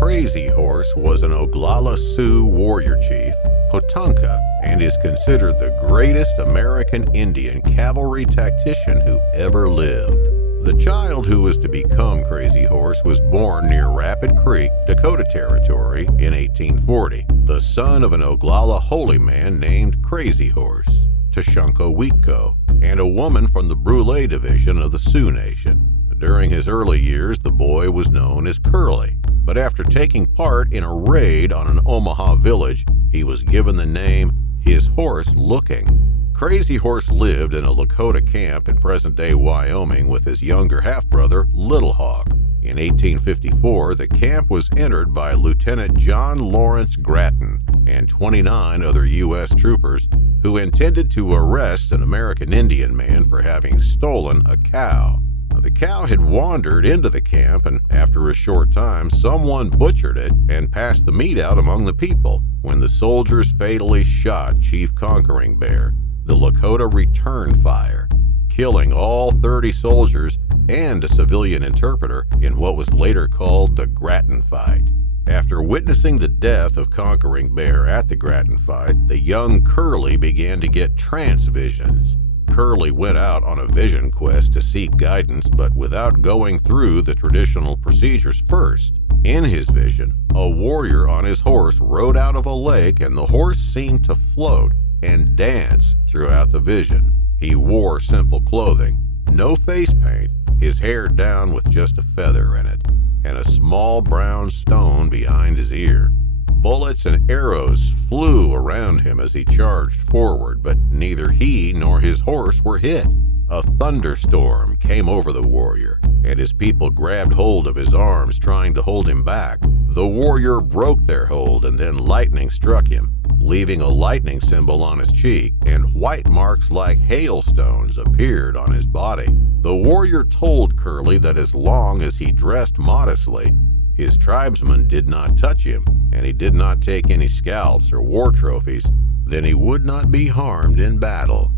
Crazy Horse was an Oglala Sioux warrior chief, potanka, and is considered the greatest American Indian cavalry tactician who ever lived. The child who was to become Crazy Horse was born near Rapid Creek, Dakota Territory in 1840, the son of an Oglala holy man named Crazy Horse, Tatanka Yotanka, and a woman from the Brule division of the Sioux Nation. During his early years, the boy was known as Curly, but after taking part in a raid on an Omaha village, he was given the name His Horse Looking. Crazy Horse lived in a Lakota camp in present-day Wyoming with his younger half-brother, Little Hawk. In 1854, the camp was entered by Lieutenant John Lawrence Grattan and 29 other U.S. troopers who intended to arrest an American Indian man for having stolen a cow. The cow had wandered into the camp, and after a short time, someone butchered it and passed the meat out among the people. When the soldiers fatally shot Chief Conquering Bear, the Lakota returned fire, killing all 30 soldiers and a civilian interpreter in what was later called the Grattan Fight. After witnessing the death of Conquering Bear at the Grattan Fight, the young Curly began to get trance visions. Curly went out on a vision quest to seek guidance, but without going through the traditional procedures first. In his vision, a warrior on his horse rode out of a lake, and the horse seemed to float and dance throughout the vision. He wore simple clothing, no face paint, his hair down with just a feather in it, and a small brown stone behind his ear. Bullets and arrows flew around him as he charged forward, but neither he nor his horse were hit. A thunderstorm came over the warrior, and his people grabbed hold of his arms, trying to hold him back. The warrior broke their hold, and then lightning struck him, leaving a lightning symbol on his cheek, and white marks like hailstones appeared on his body. The warrior told Curly that as long as he dressed modestly, his tribesmen did not touch him, and he did not take any scalps or war trophies, then he would not be harmed in battle.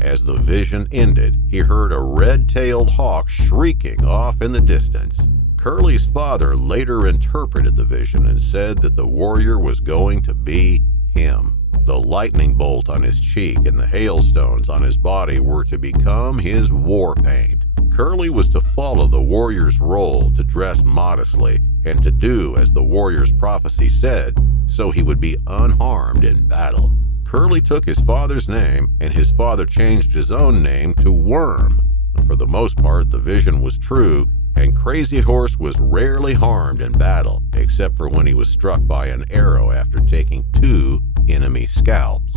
As the vision ended, he heard a red-tailed hawk shrieking off in the distance. Curly's father later interpreted the vision and said that the warrior was going to be him. The lightning bolt on his cheek and the hailstones on his body were to become his war paint. Curly was to follow the warrior's role, to dress modestly, and to do as the warrior's prophecy said, so he would be unharmed in battle. Curly took his father's name, and his father changed his own name to Worm. For the most part, the vision was true, and Crazy Horse was rarely harmed in battle, except for when he was struck by an arrow after taking 2 enemy scalps.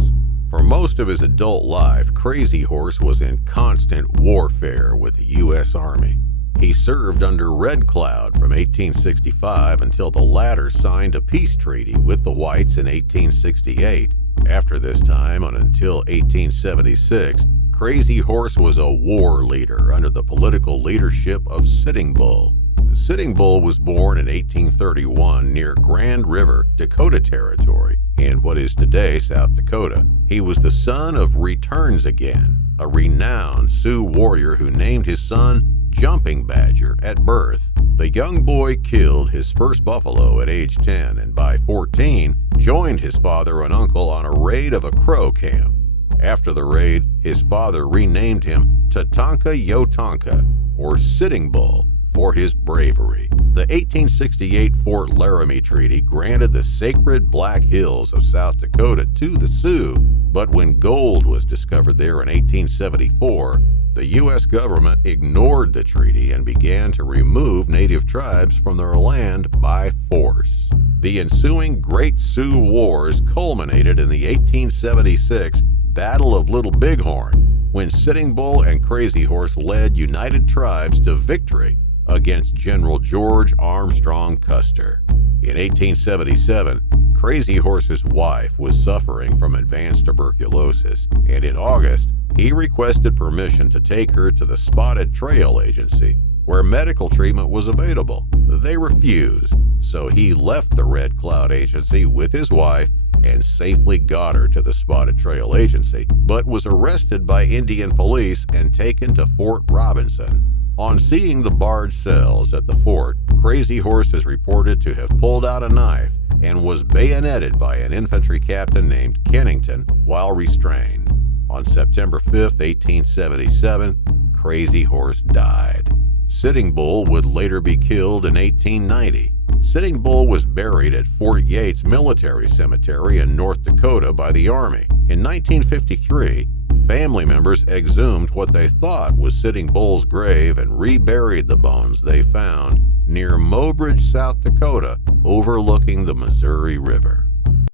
For most of his adult life, Crazy Horse was in constant warfare with the U.S. Army. He served under Red Cloud from 1865 until the latter signed a peace treaty with the whites in 1868. After this time, and until 1876, Crazy Horse was a war leader under the political leadership of Sitting Bull. Sitting Bull was born in 1831 near Grand River, Dakota Territory, in what is today South Dakota. He was the son of Returns Again, a renowned Sioux warrior who named his son Jumping Badger at birth. The young boy killed his first buffalo at age 10, and by 14 joined his father and uncle on a raid of a Crow camp. After the raid, his father renamed him Tatanka Yotanka, or Sitting Bull, for his bravery. The 1868 Fort Laramie Treaty granted the sacred Black Hills of South Dakota to the Sioux, but when gold was discovered there in 1874, the U.S. government ignored the treaty and began to remove native tribes from their land by force. The ensuing Great Sioux Wars culminated in the 1876 Battle of Little Bighorn, when Sitting Bull and Crazy Horse led united tribes to victory against General George Armstrong Custer. In 1877, Crazy Horse's wife was suffering from advanced tuberculosis, and in August, he requested permission to take her to the Spotted Trail Agency, where medical treatment was available. They refused, so he left the Red Cloud Agency with his wife and safely got her to the Spotted Trail Agency, but was arrested by Indian police and taken to Fort Robinson. On seeing the barred cells at the fort, Crazy Horse is reported to have pulled out a knife and was bayoneted by an infantry captain named Kennington while restrained. On September 5, 1877, Crazy Horse died. Sitting Bull would later be killed in 1890. Sitting Bull was buried at Fort Yates Military Cemetery in North Dakota by the Army. In 1953, family members exhumed what they thought was Sitting Bull's grave and reburied the bones they found near Mobridge, South Dakota, overlooking the Missouri River.